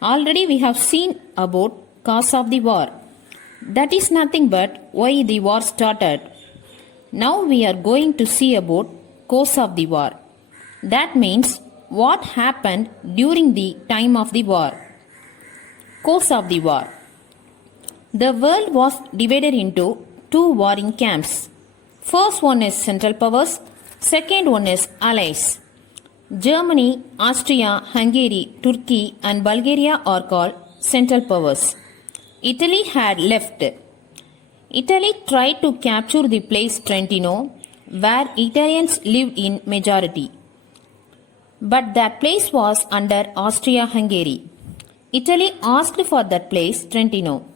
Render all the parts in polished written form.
Already we have seen about cause of the war. That is nothing but why the war started. Now we are going to see about cause of the war. That means what happened during the time of the war. Cause of the war. The world was divided into two warring camps. First one is Central Powers, second one is Allies. Germany, Austria, Hungary, Turkey and Bulgaria are called Central Powers. Italy had left. Italy tried to capture the place Trentino, where Italians lived in majority. But that place was under Austria-Hungary. Italy asked for that place Trentino.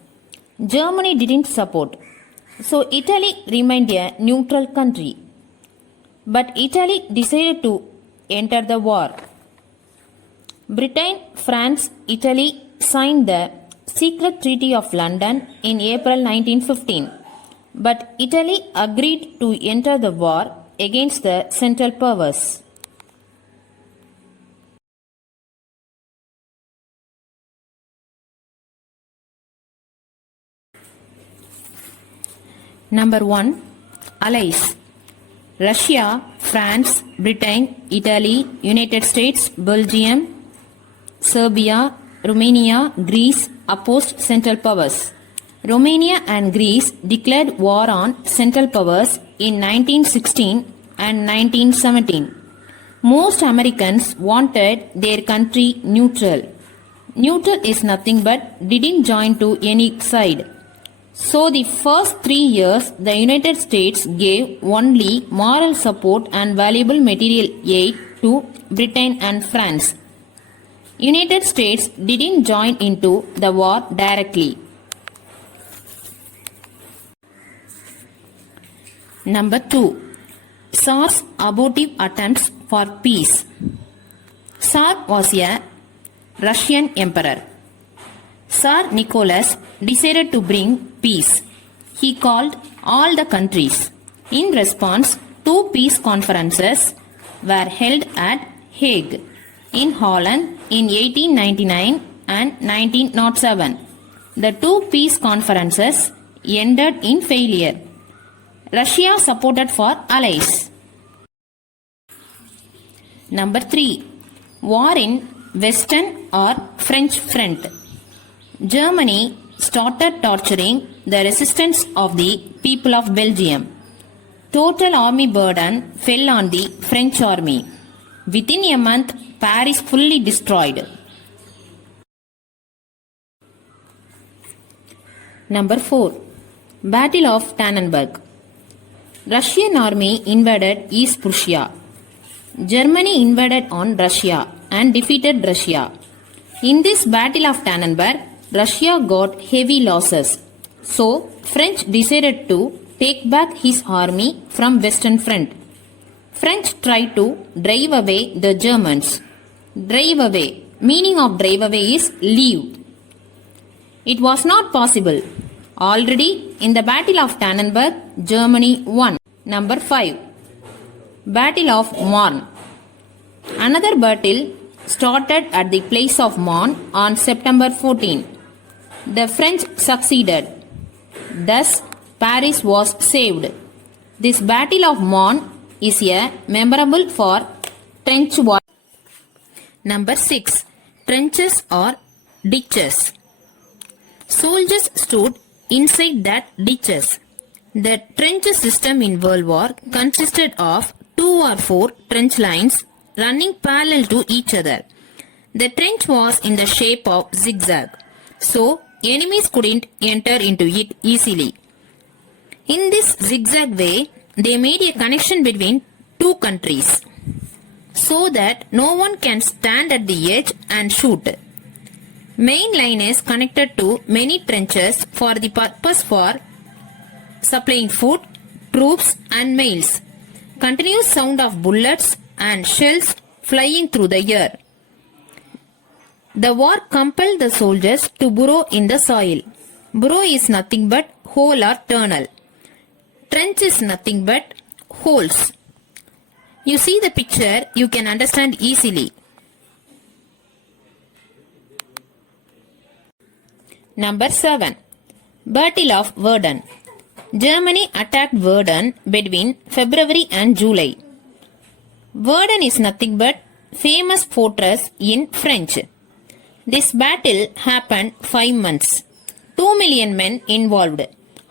Germany didn't support. So Italy remained a neutral country. But Italy decided to enter the war. Britain, France, Italy signed the Secret Treaty of London in April 1915. But Italy agreed to enter the war against the Central Powers. Number 1. Allies. Russia, France, Britain, Italy, United States, Belgium, Serbia, Romania, Greece opposed Central Powers. Romania and Greece declared war on Central Powers in 1916 and 1917. Most Americans wanted their country neutral. Neutral is nothing but didn't join to any side. So the first 3 years the United States gave only moral support and valuable material aid to Britain and France. United States didn't join into the war directly. Number 2. Tsar's abortive attempts for peace. Tsar was a Russian emperor. Tsar Nicholas decided to bring peace. He called all the countries. In response, 2 peace conferences were held at Hague in Holland in 1899 and 1907. The 2 peace conferences ended in failure. Russia supported for allies. Number 3. War in Western or French front. Germany started torturing the resistance of the people of Belgium. Total army burden fell on the French army. Within a month, Paris fully destroyed. Number 4. Battle of Tannenberg. Russian army invaded East Prussia. Germany invaded on Russia and defeated Russia. In this Battle of Tannenberg, Russia got heavy losses. So, French decided to take back his army from Western Front. French tried to drive away the Germans. Drive away. Meaning of drive away is leave. It was not possible. Already in the Battle of Tannenberg, Germany won. Number 5. Battle of Marne. Another battle started at the place of Marne on September 14. The French succeeded. Thus, Paris was saved. This Battle of Marne is a memorable for trench war. Number 6. Trenches or ditches. Soldiers stood inside that ditches. The trench system in World War consisted of 2 or 4 trench lines running parallel to each other. The trench was in the shape of zigzag, so enemies couldn't enter into it easily. In this zigzag way, they made a connection between 2 countries, so that no one can stand at the edge and shoot. Main line is connected to many trenches for the purpose for supplying food, troops and mails. Continuous sound of bullets and shells flying through the air. The war compelled the soldiers to burrow in the soil. Burrow is nothing but hole or tunnel. Trench is nothing but holes. You see the picture, you can understand easily. Number 7. Battle of Verdun. Germany attacked Verdun between February and July. Verdun is nothing but famous fortress in French. This battle happened 5 months. 2 million men involved.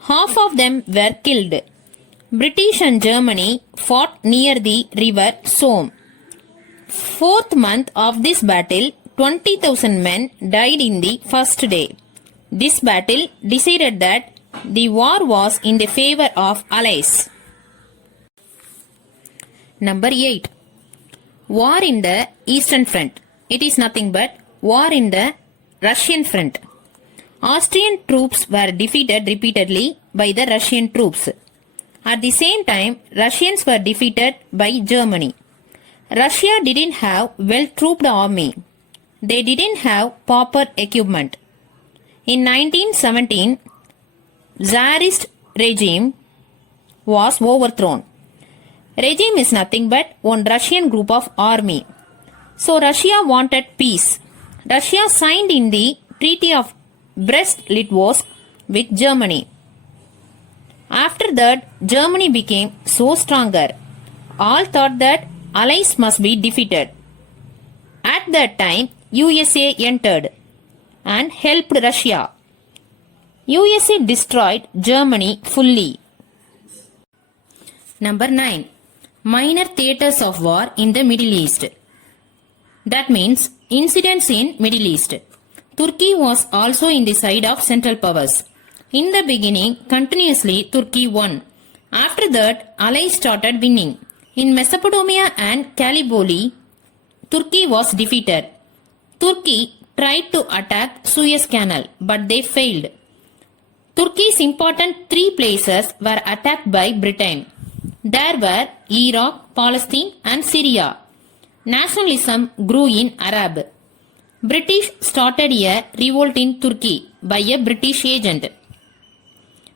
Half of them were killed. British and Germany fought near the river Somme. 4th month of this battle, 20,000 men died in the first day. This battle decided that the war was in the favor of Allies. Number 8. War in the Eastern Front. It is nothing but war in the Russian front. Austrian troops were defeated repeatedly by the Russian troops. At the same time, Russians were defeated by Germany. Russia didn't have well-trooped army. They didn't have proper equipment. In 1917, Tsarist regime was overthrown. Regime is nothing but one Russian group of army. So Russia wanted peace. Russia signed in the Treaty of Brest-Litovsk with Germany. After that, Germany became so stronger. All thought that Allies must be defeated. At that time, USA entered and helped Russia. USA destroyed Germany fully. Number 9. Minor theatres of war in the Middle East. That means incidents in Middle East. Turkey was also in the side of Central Powers. In the beginning, continuously Turkey won. After that, Allies started winning. In Mesopotamia and Gallipoli, Turkey was defeated. Turkey tried to attack Suez Canal, but they failed. Turkey's important 3 places were attacked by Britain. There were Iraq, Palestine and Syria. Nationalism grew in Arab. British started a revolt in Turkey by a British agent.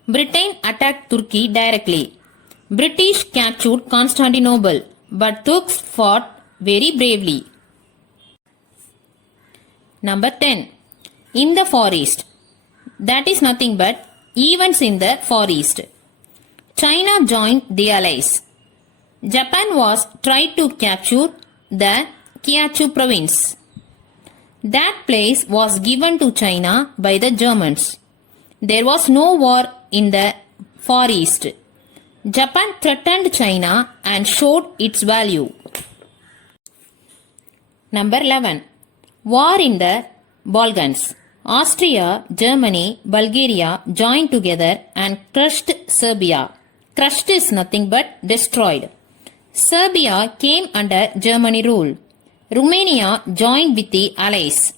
Britain attacked Turkey directly. British captured Constantinople, but Turks fought very bravely. Number 10. In the Far East. That is nothing but events in the Far East. China joined the Allies. Japan was tried to capture the Kyushu province. That place was given to China by the Germans. There was no war in the Far East. Japan threatened China and showed its value. Number 11. War in the Balkans. Austria, Germany, Bulgaria joined together and crushed Serbia. Crushed is nothing but destroyed. Serbia came under Germany rule. Romania joined with the Allies.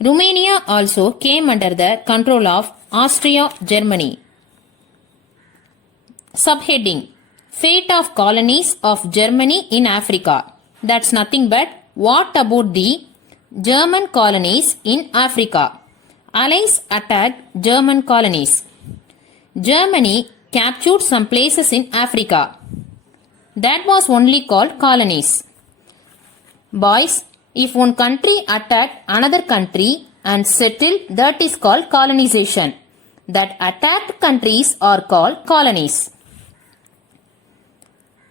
Romania also came under the control of Austria-Germany. Subheading: Fate of colonies of Germany in Africa. That's nothing but what about the German colonies in Africa? Allies attacked German colonies. Germany captured some places in Africa. That was only called colonies. Boys, if one country attacked another country and settled, that is called colonization. That attacked countries are called colonies.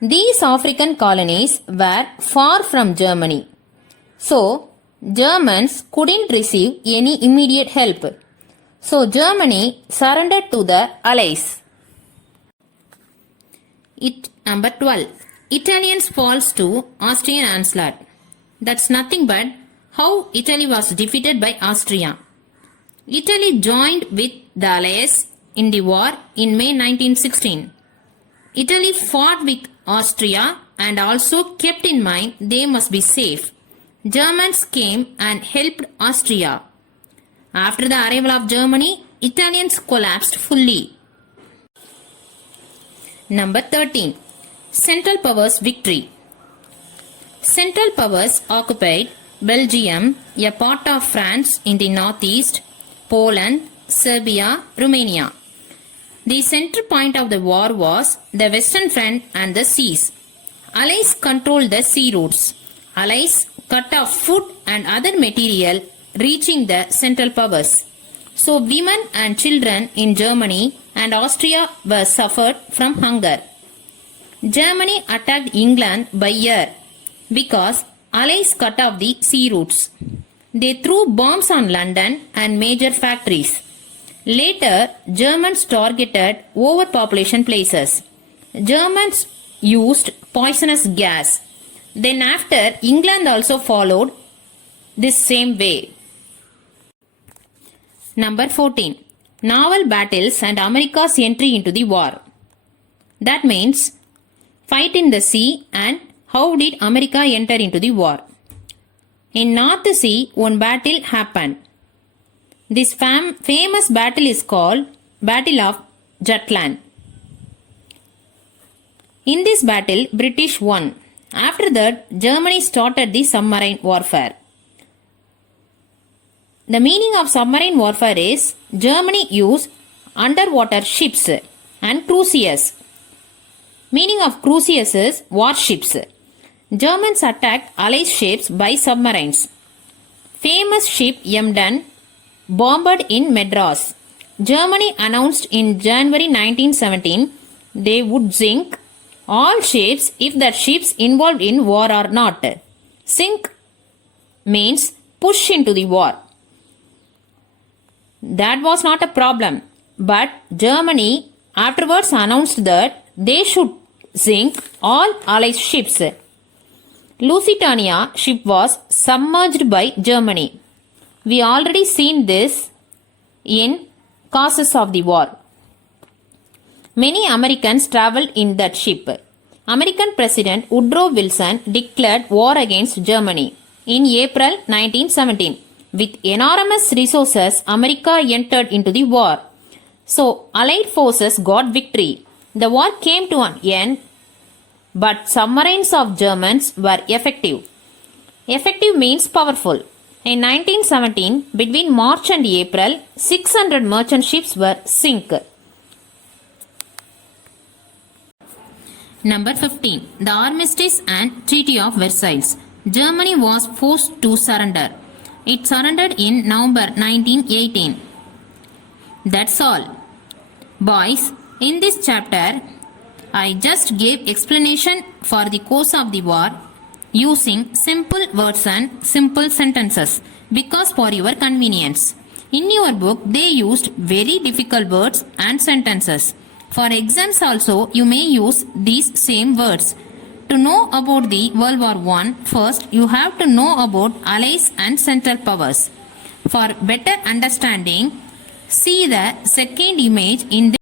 These African colonies were far from Germany. So, Germans couldn't receive any immediate help. So, Germany surrendered to the Allies. Number 12. Italians falls to Austrian onslaught. That's nothing but how Italy was defeated by Austria. Italy joined with the Allies in the war in May 1916. Italy fought with Austria and also kept in mind they must be safe. Germans came and helped Austria. After the arrival of Germany, Italians collapsed fully. Number 13. Central Powers victory. Central Powers occupied Belgium, a part of France in the northeast, Poland, Serbia, Romania. The center point of the war was the Western Front and the seas. Allies controlled the sea routes. Allies cut off food and other material reaching the Central Powers. So women and children in Germany and Austria were suffered from hunger. Germany attacked England by air because Allies cut off the sea routes. They threw bombs on London and major factories. Later, Germans targeted overpopulation places. Germans used poisonous gas. Then after, England also followed this same way. Number 14. Naval battles and America's entry into the war. That means fight in the sea and how did America enter into the war. In North Sea, one battle happened. This famous battle is called Battle of Jutland. In this battle, British won. After that, Germany started the submarine warfare. The meaning of submarine warfare is Germany used underwater ships and cruisers. Meaning of cruisers is warships. Germans attacked Allied ships by submarines. Famous ship Emden bombed in Madras. Germany announced in January 1917 they would sink all ships if the ships involved in war are not. Sink means push into the war. That was not a problem, but Germany afterwards announced that they should sink all Allied ships. Lusitania ship was submerged by Germany. We already seen this in Causes of the War. Many Americans traveled in that ship. American President Woodrow Wilson declared war against Germany in April 1917. With enormous resources, America entered into the war. So, Allied forces got victory. The war came to an end, but submarines of Germans were effective. Effective means powerful. In 1917, between March and April, 600 merchant ships were sunk. Number 15. The Armistice and Treaty of Versailles. Germany was forced to surrender. It surrendered in November 1918. That's all. Boys, in this chapter, I just gave explanation for the course of the war using simple words and simple sentences because for your convenience. In your book, they used very difficult words and sentences. For exams also, you may use these same words. To know about the World War I, first you have to know about Allies and Central Powers. For better understanding, see the second image in the